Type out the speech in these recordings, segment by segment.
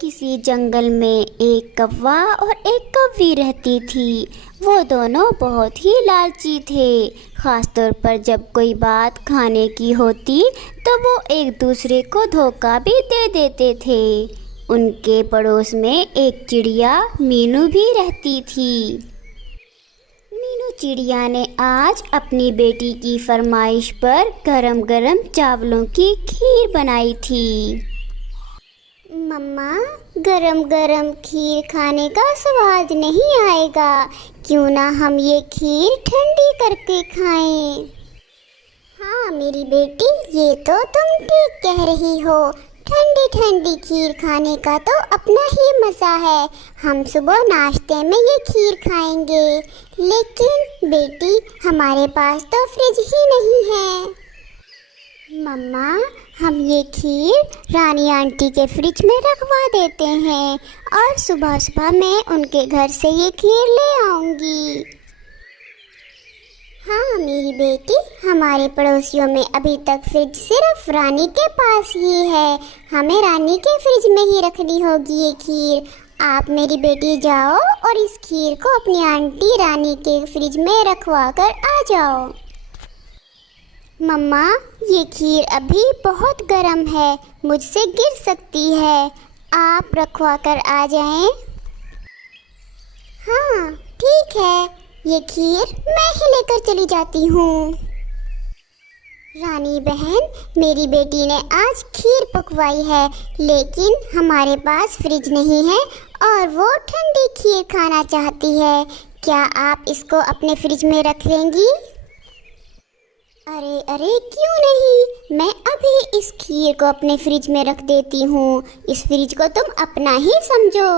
किसी जंगल में एक कौवा और एक कौवी रहती थी। वो दोनों बहुत ही लालची थे। खासतौर पर जब कोई बात खाने की होती तो वो एक दूसरे को धोखा भी दे देते थे। उनके पड़ोस में एक चिड़िया मीनू भी रहती थी। मीनू चिड़िया ने आज अपनी बेटी की फरमाइश पर गरम गरम चावलों की खीर बनाई थी। मम्मा, गरम गरम खीर खाने का स्वाद नहीं आएगा। क्यों ना हम ये खीर ठंडी करके खाएं। हाँ मेरी बेटी, ये तो तुम ठीक कह रही हो। ठंडी ठंडी खीर खाने का तो अपना ही मज़ा है। हम सुबह नाश्ते में ये खीर खाएंगे। लेकिन बेटी, हमारे पास तो फ्रिज ही नहीं है। मम्मा, हम ये खीर रानी आंटी के फ्रिज में रखवा देते हैं और सुबह सुबह मैं उनके घर से ये खीर ले आऊँगी। हाँ मेरी बेटी, हमारे पड़ोसियों में अभी तक फ्रिज सिर्फ रानी के पास ही है। हमें रानी के फ्रिज में ही रखनी होगी ये खीर। आप मेरी बेटी जाओ और इस खीर को अपनी आंटी रानी के फ्रिज में रखवा कर आ जाओ। मम्मा, ये खीर अभी बहुत गर्म है, मुझसे गिर सकती है। आप रखवा कर आ जाएं। हाँ ठीक है, ये खीर मैं ही लेकर चली जाती हूँ। रानी बहन, मेरी बेटी ने आज खीर पकवाई है, लेकिन हमारे पास फ्रिज नहीं है और वो ठंडी खीर खाना चाहती है। क्या आप इसको अपने फ्रिज में रख लेंगी? अरे अरे क्यों नहीं, मैं अभी इस खीर को अपने फ्रिज में रख देती हूँ। इस फ्रिज को तुम अपना ही समझो।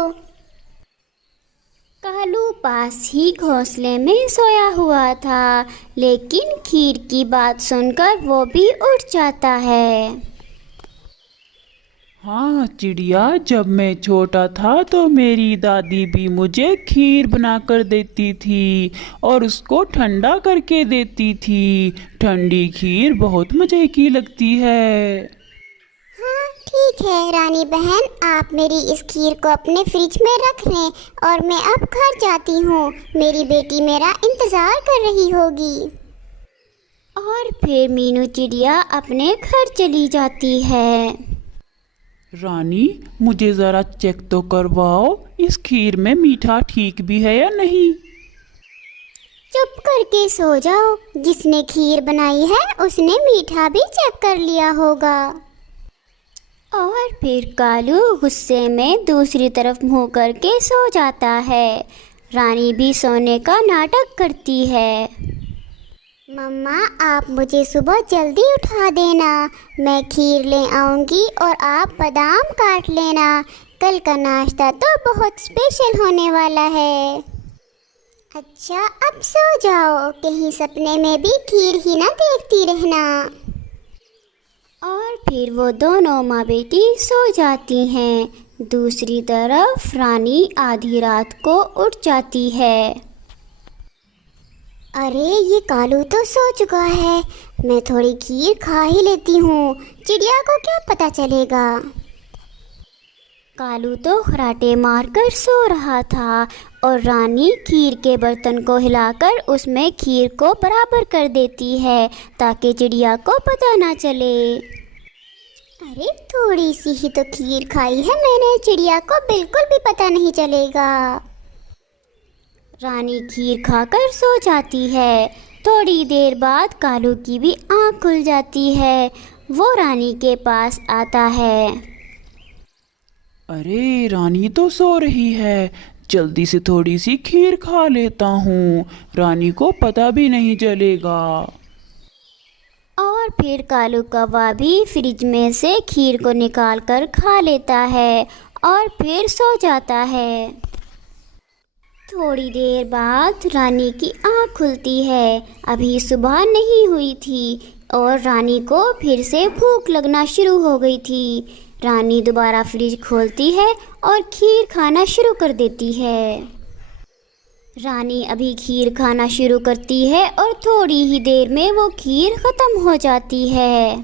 कालू पास ही घोंसले में सोया हुआ था, लेकिन खीर की बात सुनकर वो भी उठ जाता है। हाँ चिड़िया, जब मैं छोटा था तो मेरी दादी भी मुझे खीर बनाकर देती थी और उसको ठंडा करके देती थी। ठंडी खीर बहुत मज़े की लगती है। हाँ ठीक है रानी बहन, आप मेरी इस खीर को अपने फ्रिज में रख लें और मैं अब घर जाती हूँ। मेरी बेटी मेरा इंतज़ार कर रही होगी। और फिर मीनू चिड़िया अपने घर चली जाती है। रानी, मुझे ज़रा चेक तो करवाओ, इस खीर में मीठा ठीक भी है या नहीं। चुप करके सो जाओ। जिसने खीर बनाई है उसने मीठा भी चेक कर लिया होगा। और फिर कालू गुस्से में दूसरी तरफ मुंह करके सो जाता है। रानी भी सोने का नाटक करती है। मम्मा, आप मुझे सुबह जल्दी उठा देना। मैं खीर ले आऊँगी और आप बादाम काट लेना। कल का नाश्ता तो बहुत स्पेशल होने वाला है। अच्छा, अब सो जाओ, कहीं सपने में भी खीर ही ना देखती रहना। और फिर वो दोनों माँ बेटी सो जाती हैं। दूसरी तरफ रानी आधी रात को उठ जाती है। अरे ये कालू तो सो चुका है, मैं थोड़ी खीर खा ही लेती हूँ। चिड़िया को क्या पता चलेगा। कालू तो खराटे मारकर सो रहा था और रानी खीर के बर्तन को हिलाकर उसमें खीर को बराबर कर देती है ताकि चिड़िया को पता ना चले। अरे थोड़ी सी ही तो खीर खाई है मैंने, चिड़िया को बिल्कुल भी पता नहीं चलेगा। रानी खीर खाकर सो जाती है। थोड़ी देर बाद कालू की भी आँख खुल जाती है। वो रानी के पास आता है। अरे रानी तो सो रही है, जल्दी से थोड़ी सी खीर खा लेता हूँ, रानी को पता भी नहीं चलेगा। और फिर कालू कौवा भी फ्रिज में से खीर को निकाल कर खा लेता है और फिर सो जाता है। थोड़ी देर बाद रानी की आँख खुलती है। अभी सुबह नहीं हुई थी और रानी को फिर से भूख लगना शुरू हो गई थी। रानी दोबारा फ्रिज खोलती है और खीर खाना शुरू कर देती है। रानी अभी खीर खाना शुरू करती है और थोड़ी ही देर में वो खीर ख़त्म हो जाती है।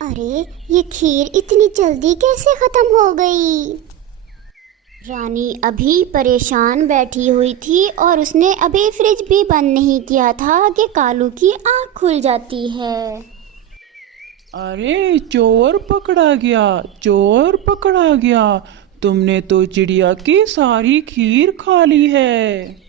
अरे ये खीर इतनी जल्दी कैसे खत्म हो गई? रानी अभी परेशान बैठी हुई थी और उसने अभी फ्रिज भी बंद नहीं किया था कि कालू की आँख खुल जाती है। अरे चोर पकड़ा गया, चोर पकड़ा गया, तुमने तो चिड़िया की सारी खीर खा ली है।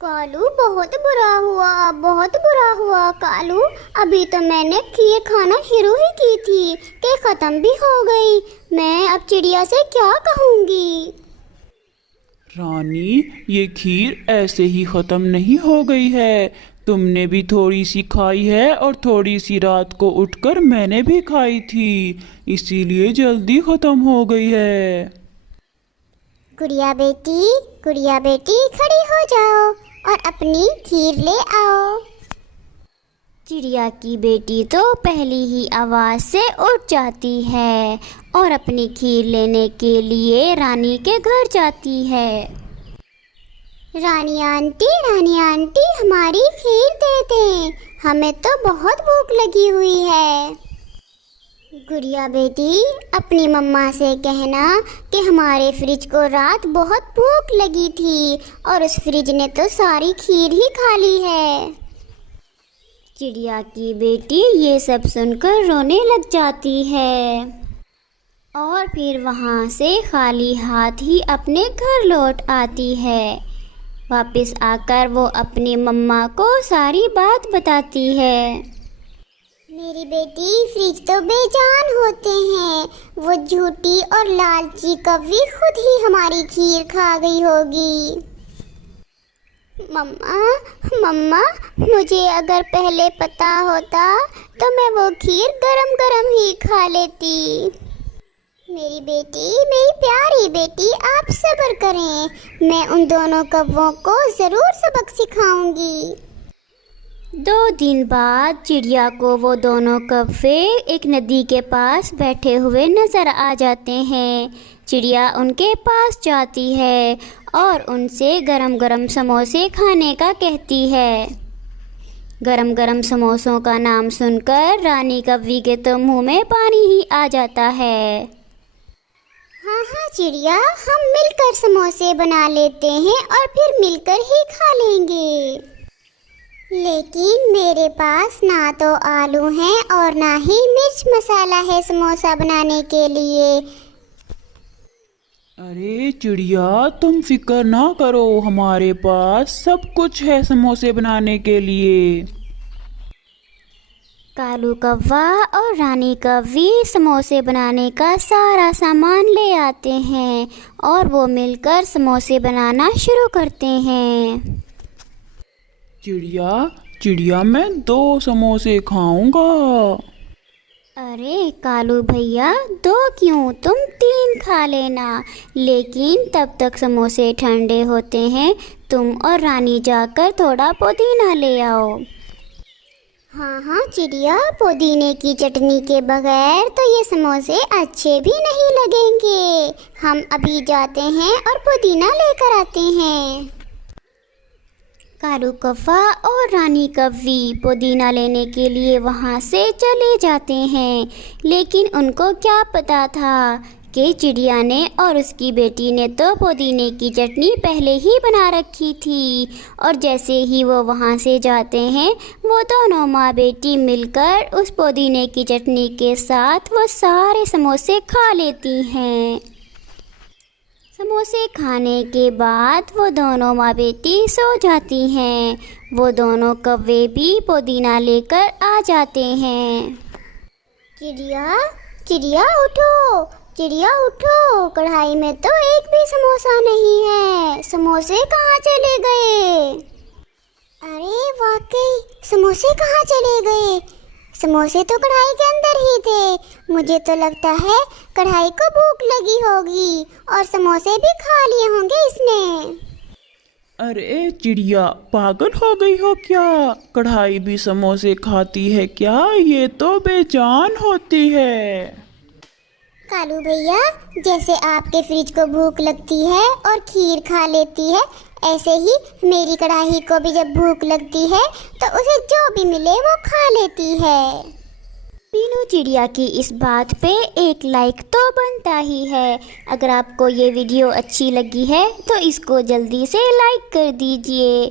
कालू बहुत बुरा हुआ, बहुत बुरा हुआ कालू। अभी तो मैंने खीर खाना शुरू ही की थी कि खत्म भी हो गई। मैं अब चिड़िया से क्या कहूँगी? रानी, ये खीर ऐसे ही खत्म नहीं हो गई है। तुमने भी थोड़ी सी खाई है और थोड़ी सी रात को उठकर मैंने भी खाई थी, इसीलिए जल्दी खत्म हो गई है। गुड़िया बेटी खड़ी हो जाओ और अपनी खीर ले आओ। चिड़िया की बेटी तो पहली ही आवाज़ से उठ जाती है और अपनी खीर लेने के लिए रानी के घर जाती है। रानी आंटी हमारी खीर दे दें, हमें तो बहुत भूख लगी हुई है। गुड़िया बेटी, अपनी मम्मा से कहना कि हमारे फ्रिज को रात बहुत भूख लगी थी और उस फ्रिज ने तो सारी खीर ही खा ली है। चिड़िया की बेटी ये सब सुनकर रोने लग जाती है और फिर वहाँ से खाली हाथ ही अपने घर लौट आती है। वापस आकर वो अपनी मम्मा को सारी बात बताती है। मेरी बेटी, फ्रिज तो बेजान होते हैं, वो झूठी और लालची कौवी खुद ही हमारी खीर खा गई होगी। मम्मा, मुझे अगर पहले पता होता तो मैं वो खीर गरम गरम ही खा लेती। मेरी प्यारी बेटी, आप सब्र करें, मैं उन दोनों कौवों को ज़रूर सबक सिखाऊंगी। 2 दिन बाद चिड़िया को वो दोनों कौवे एक नदी के पास बैठे हुए नजर आ जाते हैं। चिड़िया उनके पास जाती है और उनसे गरम गरम समोसे खाने का कहती है। गरम गरम समोसों का नाम सुनकर रानी कौवी के तो मुंह में पानी ही आ जाता है। हाँ चिड़िया, हम मिलकर समोसे बना लेते हैं और फिर मिलकर ही खा लेंगे। लेकिन मेरे पास ना तो आलू हैं और ना ही मिर्च मसाला है समोसा बनाने के लिए। अरे चिड़िया, तुम फिक्र ना करो, हमारे पास सब कुछ है समोसे बनाने के लिए। कालू कौवा और रानी कौवी समोसे बनाने का सारा सामान ले आते हैं और वो मिलकर समोसे बनाना शुरू करते हैं। चिड़िया, मैं 2 समोसे खाऊंगा। अरे कालू भैया, 2 क्यों, तुम 3 खा लेना, लेकिन तब तक समोसे ठंडे होते हैं। तुम और रानी जाकर थोड़ा पुदीना ले आओ। हाँ चिड़िया, पुदीने की चटनी के बगैर तो ये समोसे अच्छे भी नहीं लगेंगे। हम अभी जाते हैं और पुदीना लेकर आते हैं। कालू कौवा और रानी कौवी पुदीना लेने के लिए वहाँ से चले जाते हैं, लेकिन उनको क्या पता था कि चिड़िया ने और उसकी बेटी ने तो पुदीने की चटनी पहले ही बना रखी थी। और जैसे ही वो वहाँ से जाते हैं, वो दोनों माँ बेटी मिलकर उस पुदीने की चटनी के साथ वो सारे समोसे खा लेती हैं। समोसे खाने के बाद वो दोनों माँ बेटी सो जाती हैं। वो दोनों कौवे भी पुदीना लेकर आ जाते हैं। चिड़िया उठो, कढ़ाई में तो एक भी समोसा नहीं है। समोसे कहाँ चले गए? अरे वाकई, समोसे कहाँ चले गए? समोसे तो कढ़ाई के अंदर ही थे। मुझे तो लगता है कढ़ाई को भूख लगी होगी और समोसे भी खा लिए होंगे इसने। अरे चिड़िया, पागल हो गई हो क्या? कढ़ाई भी समोसे खाती है क्या? ये तो बेजान होती है। कालू भैया, जैसे आपके फ्रिज को भूख लगती है और खीर खा लेती है, ऐसे ही मेरी कढ़ाई को भी जब भूख लगती है तो उसे जो भी मिले वो खा लेती है। पीनू चिड़िया की इस बात पे एक लाइक तो बनता ही है। अगर आपको ये वीडियो अच्छी लगी है तो इसको जल्दी से लाइक कर दीजिए।